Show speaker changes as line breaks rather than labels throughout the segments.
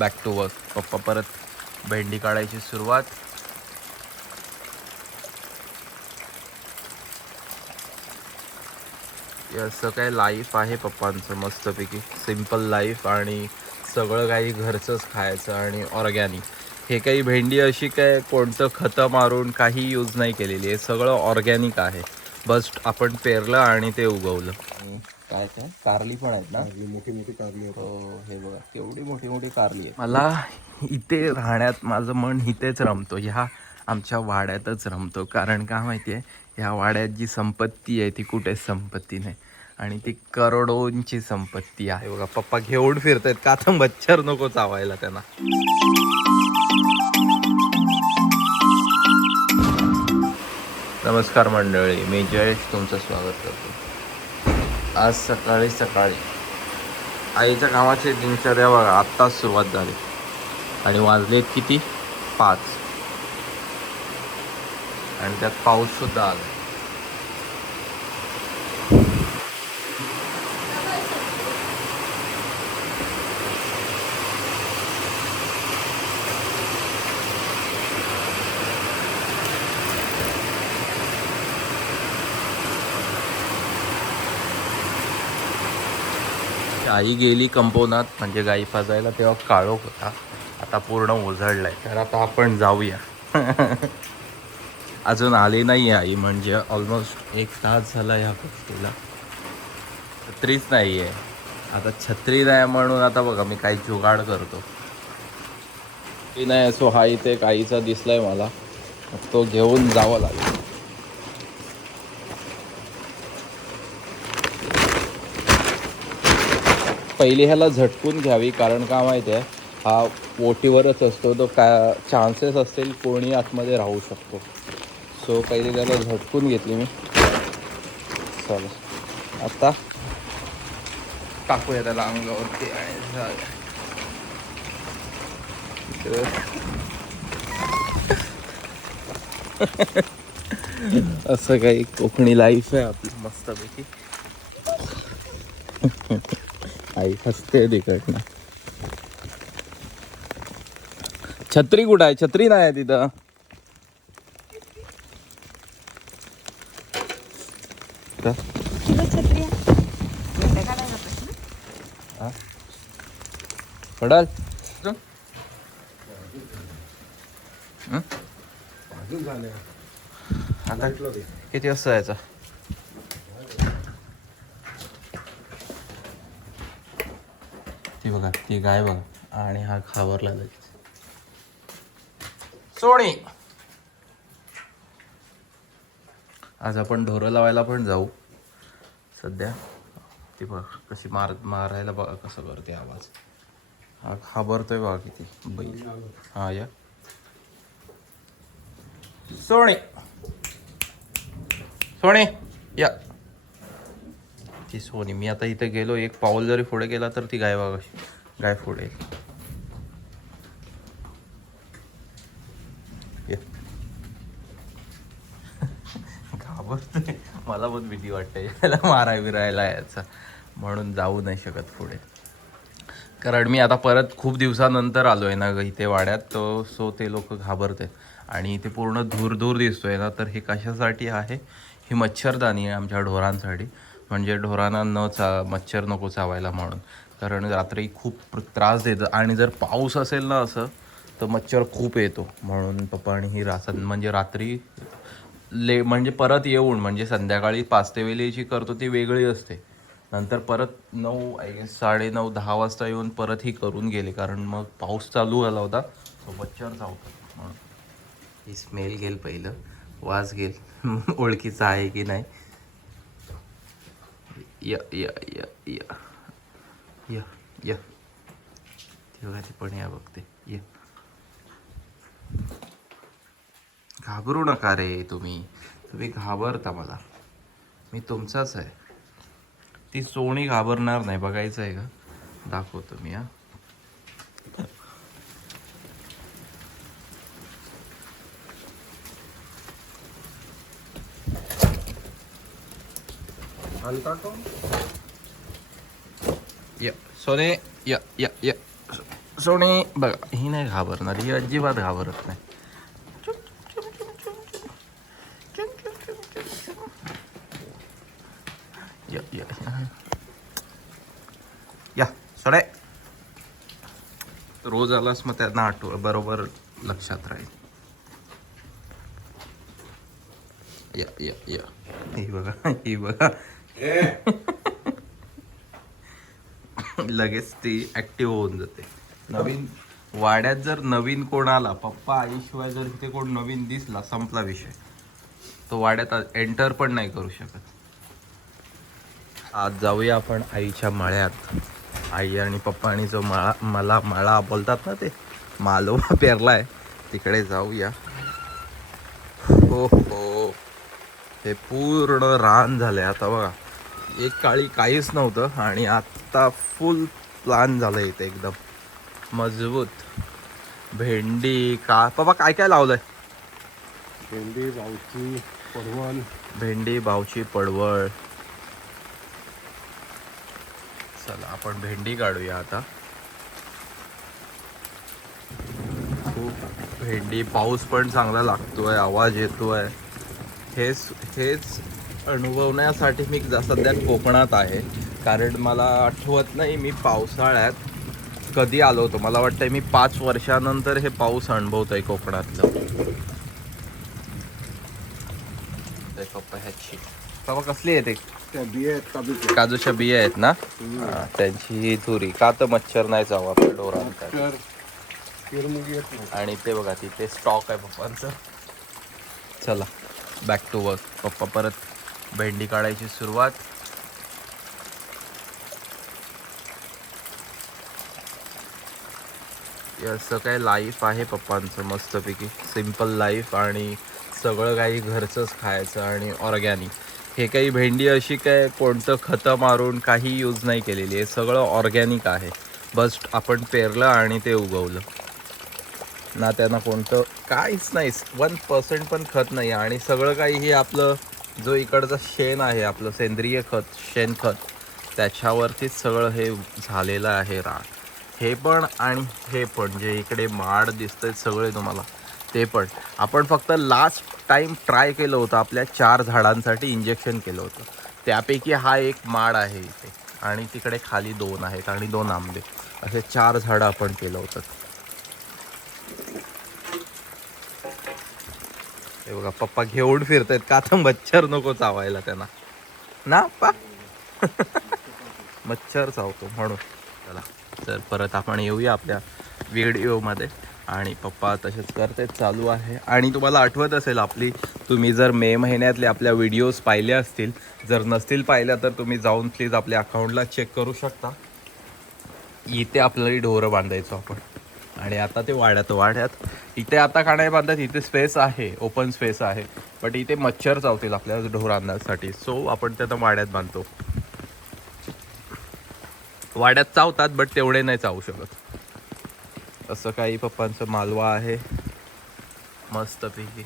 Back to work पप्पा परत भेंडी काढायची सुरुवात. असं काय लाईफ आहे पप्पांचं मस्तपैकी. सिंपल लाईफ आणि सगळं काही घरचंच खायचं आणि ऑर्गॅनिक हे काही भेंडी अशी काय कोणतं खतं मारून काही यूज नाही केलेली आहे. सगळं ऑर्गॅनिक आहे. बस आपण पेरलं आणि ते उगवलं. काय काय कारली पण आहेत ना?
मोठी मोठी कारली आहेत.
हो हे बघा केवढी मोठी मोठी कारली आहे मला इथे राहण्यात माझं मन इथेच रमतो ह्या आमच्या वाड्यातच रमतो. कारण का माहिती आहे ह्या वाड्यात जी संपत्ती आहे ती कुठेच संपत्ती नाही. आणि ती करोडोंची संपत्ती आहे. बघा पप्पा घेऊन फिरतायत. का तर मच्छर नको चावायला त्यांना. नमस्कार मंडळी मी जयेश तुमचं स्वागत करतो. आज सकाळी सकाळी. आईच्या कामाची दिनचर्या बघा आत्ताच सुरुवात झाली. आणि वाजलेत किती? पाच. आणि त्यात पाऊस सुद्धा आला. आई गेली कंपोनात म्हणजे गाई पाजायला तेव्हा काळोख होता. आता पूर्ण ओझळलाय तर आता आपण जाऊया. अजून आली नाही आई म्हणजे ऑलमोस्ट एक तास झाला ह्या गोष्टीला. छत्रीच नाही आहे आता छत्री नाही म्हणून आता बघा मी काही जुगाड करतो. की नाही असो हा इथे काहीचा दिसलाय मला. तो घेऊन जावं लागेल. पहिली ह्याला झटकून घ्यावी कारण का माहिती आहे हा ओटीवरच असतो तो का चान्सेस असतील कोणी आतमध्ये राहू शकतो. सो पहिली त्याला झटकून घेतली मी. चला. आता टाकूया त्याला अंगावरती. असं काही कोकणी लाईफ आहे आपली मस्तपैकी. आई हसते तिकडनं छत्री कुठं आहे? छत्री नाही आहे तिथं. का? हा? पडाल. हं? आता किती वाजता यायचा ती गाय बघ. आणि हा खावरला लगेच. सोणी आज आपण ढोरं लावायला पण जाऊ. सध्या ती बघ कशी मार मारायला बघा कसं करते आवाज. हा खाबरतोय बघा किती. बैल. हा या. सोणी सोणी या. ती सोनी मी आता इथे गेलो एक पाऊल जरी पुढे गेला तर ती गाय बघा कशी. गाय पुढे ये. घाबरतोय. मला पण भीती वाटते. याला माराय बिरायला याचा म्हणून जाऊ नाही शकत पुढे. कारण मी आता परत खूप दिवसानंतर आलो आहे ना ग इथे वाड्यात. तो सो ते लोक घाबरते आणि इथे पूर्ण धूर धूर दिसतोय ना. तर हे कशासाठी आहे? ही मच्छरदानी आहे आमच्या ढोरांसाठी. म्हणजे ढोरांना न चा मच्छर नको चावायला म्हणून. कारण रात्री खूप त्रास देतं. आणि जर पाऊस असेल ना असं तर मच्छर खूप येतो. म्हणून पप्पानी ही रासन म्हणजे रात्री ले म्हणजे परत येऊन म्हणजे संध्याकाळी पाच ते वेळी जी करतो ती वेगळी असते. नंतर परत नऊ आय गेस साडे नऊ दहा वाजता येऊन परत ही करून गेले. कारण मग पाऊस चालू झाला होता तो मच्छर चावतात म्हणून ही स्मेल घेईल पहिलं. वास घेईल ओळखीचा आहे की नाही? या या या या. य या. पण या बघते. य. घाबरू नका रे तुम्ही. तुम्ही घाबरता मला. मी तुमचाच आहे. ती सोनी घाबरणार नाही बघायचं आहे का? दाखवतो मी हा.
हलका
या सोने या या या सोने बघा ही नाही घाबरणार ही अजिबात घाबरत नाही. या या या. या सोडे रोज आलास मग त्यांना आठव बरोबर लक्षात राहील. या या या. ही बघा ही बघा. लगेच ती ऍक्टिव्ह होऊन जाते. नवीन वाड्यात जर नवीन कोण आला पप्पा आईशिवाय जर इथे कोण नवीन दिसला संपला विषय. तो वाड्यात एंटर पण नाही करू शकत. आज जाऊया आपण आईच्या मळ्यात. आई आणि पप्पानी जो मळा मला मळा बोलतात ना ते मालोबा पेरलाय तिकडे जाऊया. हो हो. हे पूर्ण रान झालंय आता बघा. एक काळी काहीच नव्हतं आणि आता फुल प्लान झालंय इथे एकदम. मजबूत. भेंडी का पप्पा काय काय लावलंय?
भेंडी बावची पडवण
भेंडी भावची पडवळ. चला आपण भेंडी काढूया आता. खूप भेंडी पाऊस पण चांगला लागतोय आवाज येतोय. हेच हेच अनुभवण्यासाठी मी सध्या कोकणात आहे. कारण मला आठवत नाही मी पावसाळ्यात कधी आलो होतो. मला वाटतंय मी पाच वर्षानंतर हे पाऊस अनुभवतोय कोकणातलं. ते पप्पाह्याची पप्पा कसली आहे ते?
त्या बिया आहेत काजूच्या.
काजूच्या बिया आहेत ना? त्यांची ही तुरी. का तर मच्छर नाही जावं आपल्या
नाही
आणि ते बघा तिथे स्टॉक आहे पप्पांचं. चला बॅक टू वर्क पप्पा परत भेंडी काढायची सुरुवात. असं काय लाईफ आहे पप्पांचं मस्तपैकी. सिंपल लाईफ आणि सगळं काही घरचंच खायचं आणि ऑर्गॅनिक हे काही भेंडी अशी काय कोणतं खतं मारून काही यूज नाही केलेली. हे सगळं ऑर्गॅनिक आहे. बस आपण पेरलं आणि ते उगवलं. ना त्यांना कोणतं काहीच नाही. वन पर्सेंट पण खत नाही. आणि सगळं काही हे आपलं जो इकडचं शेण आहे आपलं सेंद्रिय खत शेणखत त्याच्यावरतीच सगळं हे झालेलं आहे रान. हे पण आणि हे पण जे इकडे माड दिसतंय सगळे तुम्हाला ते पण. आपण फक्त लास्ट टाईम ट्राय केलं होतं आपल्या चार झाडांसाठी इंजेक्शन केलं होतं. त्यापैकी हा एक माड आहे इथे. आणि तिकडे खाली दोन आहेत आणि दोन आंबे. असे चार झाडं आपण केलं होतं. हे बघा पप्पा घेऊन फिरतायत. का तर मच्छर नको चावायला त्यांना. ना पप्पा मच्छर चावतो म्हणून. चला तर परत आपण येऊया आपल्या व्हिडिओमध्ये. आणि पप्पा तसेच करतेच चालू आहे. आणि तुम्हाला आठवत असेल आपली तुम्ही जर मे महिन्यातले आपल्या व्हिडिओज पाहिले असतील जर नसतील पाहिल्या तर तुम्ही जाऊन प्लीज आपल्या अकाउंटला चेक करू शकता. इथे आपल्याला ढोरं बांधायचो आपण. आणि आता ते वाड्यात वाड्यात. इथे आता का नाही बांधत इथे स्पेस आहे ओपन स्पेस आहे. बट इथे मच्छर चावतील आपल्या ढोर सो आपण त्यांना वाड्यात बांधतो. वाड्यात चावतात बट तेवढे नाही चावू शकत. असं काही पप्पांचं मालवा आहे. मस्तपैकी.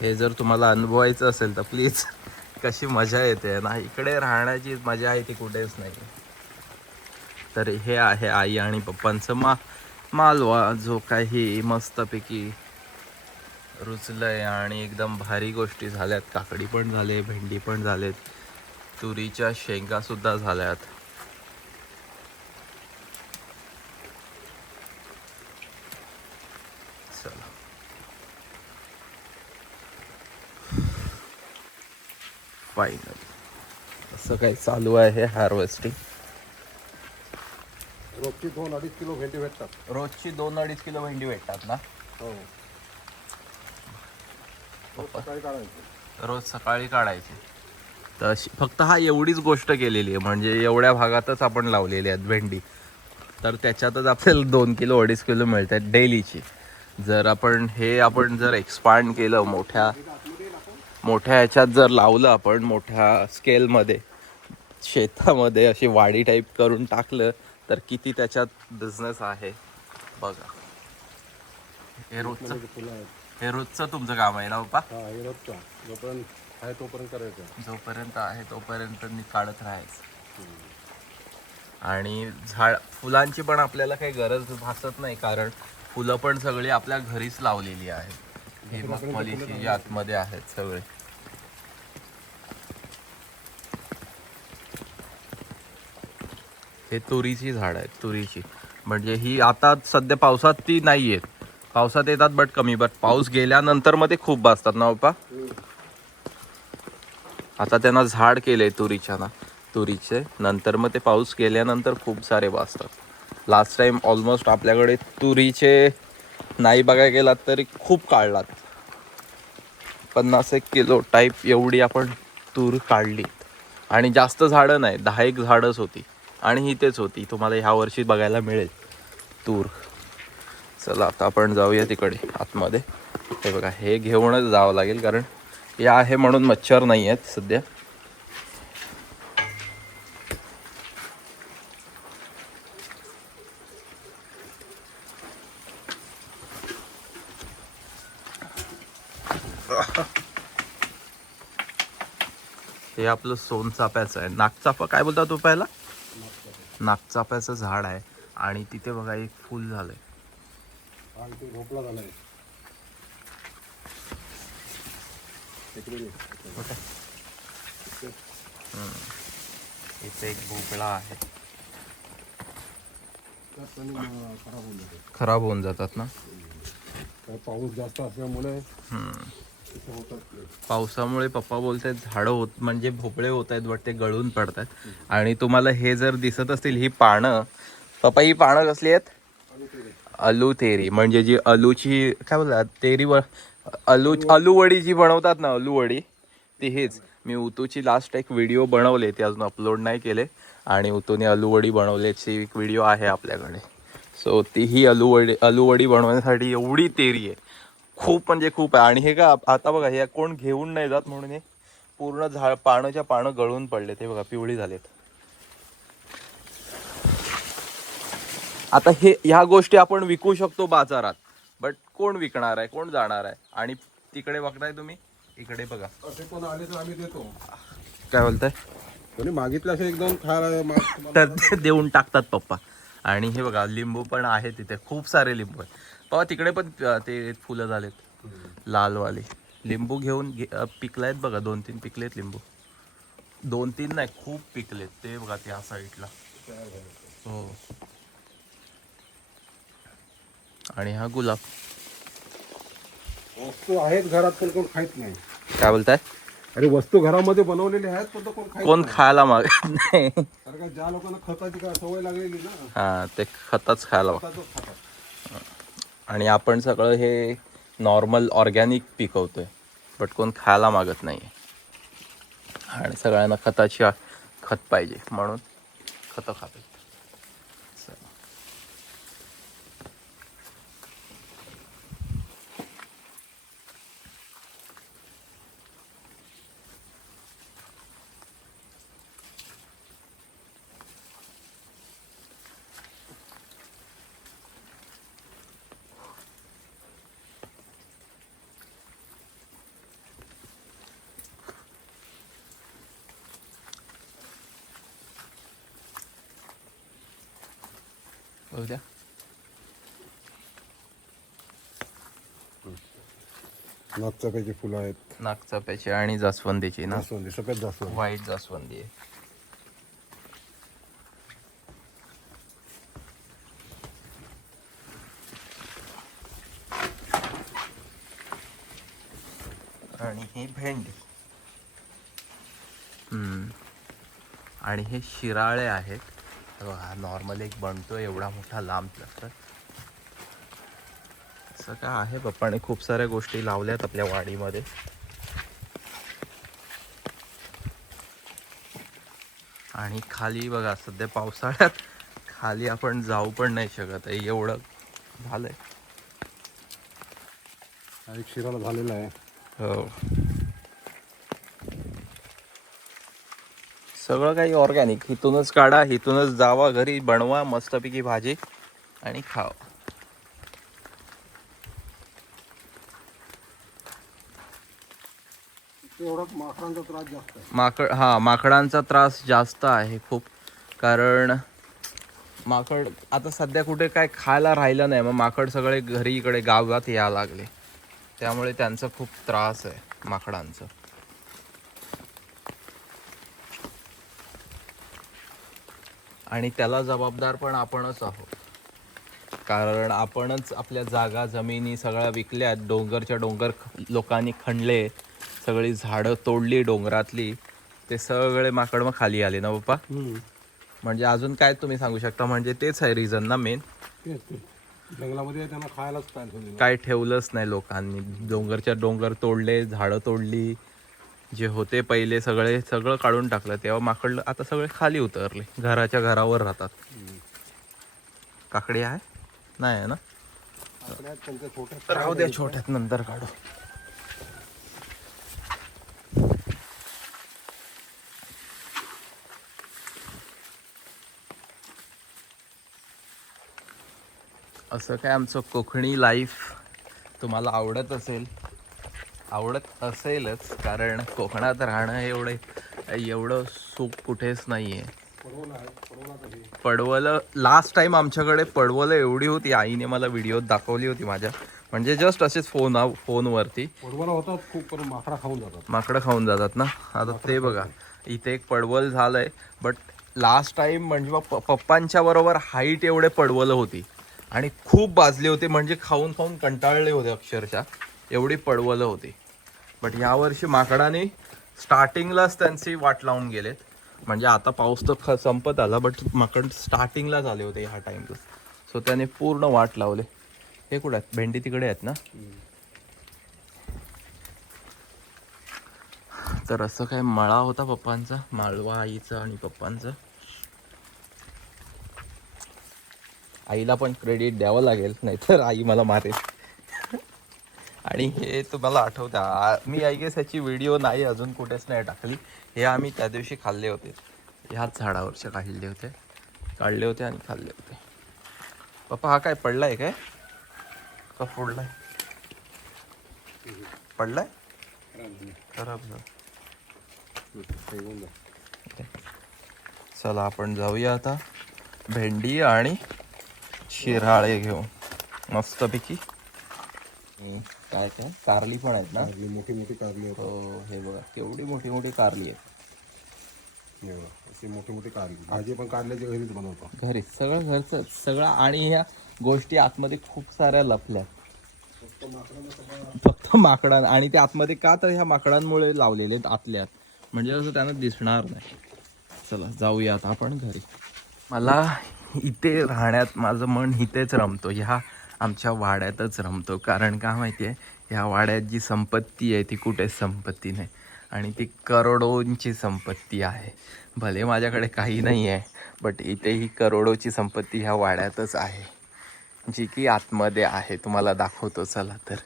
हे जर तुम्हाला अनुभवायचं असेल तर प्लीज. कशी मजा येते ना इकडे राहण्याची मजा आहे ती कुठेच नाही. तर हे आहे आई आणि पप्पांचं मा मालवा जो काही मस्तपैकी रुचलंय आणि एकदम भारी गोष्टी झाल्यात. काकडी पण झाले भेंडी पण झालेत. तुरीच्या शेंगासुद्धा झाल्यात चला फायनल असं काही चालू आहे हार्वेस्टिंग
रोजची दोन अडीच किलो भेंडी भेटतात.
रोजची दोन अडीच किलो भेंडी भेटतात ना?
हो. रोज सकाळी काढायचं.
रोज सकाळी काढायची. तर अशी फक्त हा एवढीच गोष्ट केलेली आहे. म्हणजे एवढ्या भागातच आपण लावलेली आहेत भेंडी. तर त्याच्यातच आपल्याला दोन किलो अडीच किलो मिळत आहेत डेलीची. जर आपण हे आपण जर एक्सपांड केलं मोठ्या मोठ्या ह्याच्यात जर लावलं आपण मोठ्या स्केलमध्ये शेतामध्ये अशी वाडी टाईप करून टाकलं तर किती त्याच्यात बिझनेस आहे? बघा. हे रोजचं हे रोजचं तुमचं काम आहे ना बाप्पा
हा हे रोजचा. जोपर्यंत आहे तोपर्यंत करायचं.
जोपर्यंत आहे तोपर्यंत मी काढत राहायचं. आणि झाड फुलांची पण आपल्याला काही गरज भासत नाही कारण फुलं पण सगळी आपल्या घरीच लावलेली आहेत. हे मखमलीची जी आतमध्ये आहेत सगळे. हे तुरीची झाड आहेत तुरीची. म्हणजे ही आता सध्या पावसात ती नाही आहेत पावसात येतात बट कमी बट पाऊस गेल्यानंतर मग ते खूप भासतात ना बाप्पा आता त्यांना झाड केले तुरीच्या ना तुरीचे. नंतर मग ते पाऊस गेल्यानंतर खूप सारे वाचतात लास्ट टाइम ऑलमोस्ट आपल्याकडे तुरीचे नाही बघायला गेलात तरी खूप काढलात. पन्नास एक किलो टाईप एवढी आपण तूर काढली. आणि जास्त झाडं नाही दहा एक झाडंच होती. आणि ही तेच होती. तुम्हाला ह्या वर्षी बघायला मिळेल तूर. चला आता आपण जाऊया तिकडे आतमध्ये. हे बघा हे घेऊनच जावं लागेल कारण या आहे म्हणून मच्छर नाही आहेत सध्या. हे आपलं सोनचाफ्याचं आहे. नागचाफा काय बोलता तू पहिला? नागचाफ्याचं झाड आहे. आणि तिथे बघा एक फुल झालंय. इथे एक भोपळा आहे.
खराब होऊन
जातात. ना?
पाऊस जास्त असल्यामुळे
पावसामुळे पप्पा बोलतायत झाडं होत म्हणजे भोपळे होत आहेत बट ते गळून पडतात आणि तुम्हाला हे जर दिसत असतील ही पानं पप्पा ही पानं कसली आहेत? अलू तेरी. म्हणजे जी अलूची काय बोलतात? तेरी व अलू अलूवडी जी बनवतात ना अलूवडी ती हेच. मी उतूची लास्ट एक व्हिडिओ बनवले ते अजून अपलोड नाही केले. आणि उतूने अलूवडी बनवल्याची एक व्हिडिओ आहे आपल्याकडे. सो ती ही अलूवडी अलूवडी बनवण्यासाठी एवढी तेरी आहे. खूप म्हणजे खूप आहे. आणि हे का आता बघा हे कोण घेऊन नाही जात म्हणून हे पूर्ण झाड पाण्याच्या पानं गळून पडले ते बघा पिवळी झालेत. आता हे ह्या गोष्टी आपण विकू शकतो बाजारात. बट कोण विकणार आहे? कोण जाणार आहे? आणि तिकडे बघताय तुम्ही? इकडे बघा.
असे पण आले तर आम्ही देतो.
काय बोलताय?
कोणी मागितलं असे एक दोन तुम्हाला
तर ते देऊन टाकतात पप्पा. आणि हे बघा लिंबू पण आहे तिथे खूप सारे लिंबू आहेत. पप्पा तिकडे पण ते फुलं झालेत. लालवाले. लिंबू घेऊन घे- पिकलायत बघा दोन तीन पिकलेत लिंबू. दोन तीन नाही खूप पिकलेत ते बघा त्या साईडला. हो. आणि हा गुलाब.
वस्तू आहेत घरात पण कोण खायत नाही.
काय बोलताय?
अरे वस्तू घरामध्ये बनवलेली आहेत पण तो कोण
कोण खायला माग नाही.
कारण का ज्या लोकांना खताची काय सवय लागलेली ना
हा ते खतच खायला माग
खताचंच खातात.
आणि आपण सगळं हे नॉर्मल ऑर्गॅनिक आहे बट कोण खायला मागत नाही आहे आणि सगळ्यांना खताची खत पाहिजे. म्हणून खतं खातो उद्या
नागचाफ्याची फुलं आहेत.
नागचाप्याची आणि जास्वंदीची ना?
जास्वंदी सफेद जास्वंदी.
व्हाईट जास्वंदी. आहे आणि ही भेंडी. हम्म. आणि हे शिराळे आहेत. हे नॉर्मल एक बनतो एवढा मोठा लांब तर असं काय आहे पप्पाने खूप साऱ्या गोष्टी लावल्यात आपल्या वाडीमध्ये. आणि खाली बघा सध्या पावसाळ्यात खाली आपण जाऊ पण नाही शकत आहे एवढं झालंय.
शिराला झालेला आहे.
हो. सगळं काही ऑर्गॅनिक इथूनच काढा इथूनच जावा घरी बनवा मस्तपैकी भाजी आणि खावा.
माकडांचा त्रास जास्त आहे.
माकड हा माकडांचा त्रास जास्त आहे खूप. कारण माकड आता सध्या कुठे काय खायला राहिलं नाही मग माकड सगळे घरी इकडे गावात यायला लागले. त्यामुळे त्यांचा खूप त्रास आहे माकडांचं. आणि त्याला जबाबदार पण आपणच आहोत. कारण आपणच आपल्या जागा जमिनी सगळ्या विकल्यात. डोंगरच्या डोंगर लोकांनी खणले. सगळी झाडं तोडली डोंगरातली. ते सगळे माकड मग खाली आले ना पप्पा? म्हणजे अजून काय तुम्ही सांगू शकता? म्हणजे तेच आहे रिझन ना मेन
जंगलामध्ये त्यांना खायलाच काय
ठेवलंच नाही लोकांनी. डोंगरच्या डोंगर तोडले झाडं तोडली. जे होते पहिले सगळे सगळं काढून टाकलं तेव्हा माकड आता सगळे खाली उतरले. घराच्या घरावर राहतात. काकडी आहे? नाही आहे ना? राहू द्या छोट्यात नंतर काढू. असं काय आमचं कोकणी लाईफ तुम्हाला आवडत असेल? आवडत असेलच कारण कोकणात राहणं एवढे एवढं सुख कुठेच नाही आहे
पडवल
लास्ट टाइम आमच्याकडे पडवलं एवढी होती आईने मला व्हिडिओ दाखवली होती माझ्या. म्हणजे जस्ट असेच फोन फोनवरती
पडवला होतात खूप माकडा खाऊन जातात.
माकडं खाऊन जातात ना? आता ते बघा इथे एक पडवल झालंय बट लास्ट टाइम म्हणजे पप्पांच्या बरोबर हाईट एवढे पडवलं होती. आणि खूप बाजले होते म्हणजे खाऊन खाऊन कंटाळले होते अक्षरशः. एवढी पडवलं होती. बट यावर्षी माकडाने स्टार्टिंगलाच त्यांची वाट लावून गेलेत. म्हणजे आता पाऊस तर संपत आला बट माकड स्टार्टिंगलाच आले होते ह्या टाइमला सो त्याने पूर्ण वाट लावले. हे कुठे आहेत? भेंडी तिकडे आहेत ना? तर असं काय मळा होता पप्पांचा? माळवा आईचा आणि पप्पांचा. आईला पण क्रेडिट द्यावं लागेल नाहीतर आई मला मारेल. आणि हे तुम्हाला आठवतं. मी आय गेस ह्याची व्हिडिओ नाही अजून कुठेच नाही टाकली. हे आम्ही त्या दिवशी खाल्ले होते. ह्याच झाडावरचे काढले होते. काढले होते आणि खाल्ले होते. पप्पा हा काय पडला आहे काय? का फोडलाय? पडलाय? खराब झाला. चला आपण जाऊया आता. भेंडी आणि शिराळे घेऊ मस्तपैकी. हम्म, काय काय? कारली पण आहेत ना?
कारली मोठी मोठी कारली आहेत.
हो हे बघा केवढी मोठी मोठी कारली आहेत.
हे बघा, अशी मोठी मोठी कारली. भाजी पण कारल्याच्या घरीच बनवतो.
घरी सगळं घरचं सगळं आणि ह्या गोष्टी आतमध्ये खूप साऱ्या लपल्या फक्त माकडा आणि ते आतमध्ये का तर ह्या माकडांमुळे लावलेले आहेत आतल्यात म्हणजे असं त्यांना दिसणार नाही. चला जाऊया आता आपण घरी. मला इथे राहण्यात माझं मन इथेच रमतो. ह्या आमच्या वाड्यातच रमतो. कारण का माहिती आहे ह्या वाड्यात जी संपत्ती आहे ती कुठेच संपत्ती नाही. आणि ती करोडोंची संपत्ती आहे. भले माझ्याकडे काही नाही आहे बट इथे ही करोडोची संपत्ती ह्या वाड्यातच आहे. जी की आतमध्ये आहे. तुम्हाला दाखवतो चला तर.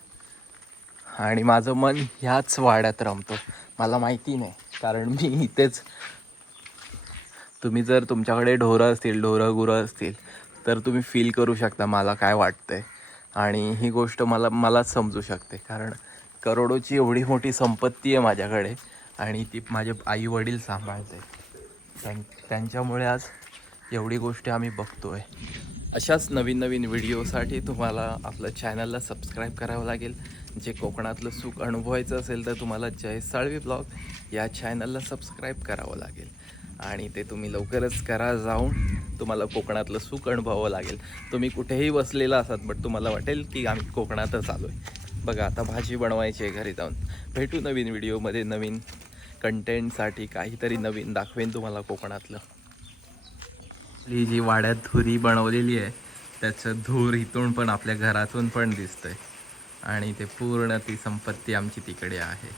आणि माझं मन ह्याच वाड्यात रमतो. मला माहिती नाही. कारण मी इथेच. तुम्ही जर तुमच्याकडे ढोरं असतील ढोरं गुरं असतील तर तुम्ही फील करू शकता मला काय वाटतंय. आणि ही गोष्ट मला मलाच समजू शकते. कारण करोडोची एवढी मोठी संपत्ती आहे माझ्याकडे आणि ती माझे आई वडील सांभाळते. त्यां त्यांच्यामुळे आज एवढी गोष्टी आम्ही बघतो आहे अशाच नवीन नवीन व्हिडिओसाठी तुम्हाला आपलं चॅनलला सबस्क्राईब करावं लागेल. जे कोकणातलं सुख अनुभवायचं असेल तर तुम्हाला जय साळवी ब्लॉग या चॅनलला सबस्क्राईब करावं लागेल. आणि ते तुम्ही लवकरच करा जाऊन. तुम्हाला कोकणातलं सुख अनुभवावं लागेल. तुम्ही कुठेही बसलेला असाल बट तुम्हाला वाटेल की आम्ही कोकणातच आलो आहे बघा आता भाजी बनवायची आहे घरी जाऊन. भेटू नवीन व्हिडिओमध्ये नवीन कंटेंटसाठी काहीतरी नवीन दाखवेन तुम्हाला कोकणातलं. ही जी वाड्यात धुरी बनवलेली आहे त्याचं धूर इथून पण आपल्या घरातून पण दिसतंय. आणि ते पूर्ण ती संपत्ती आमची तिकडे आहे.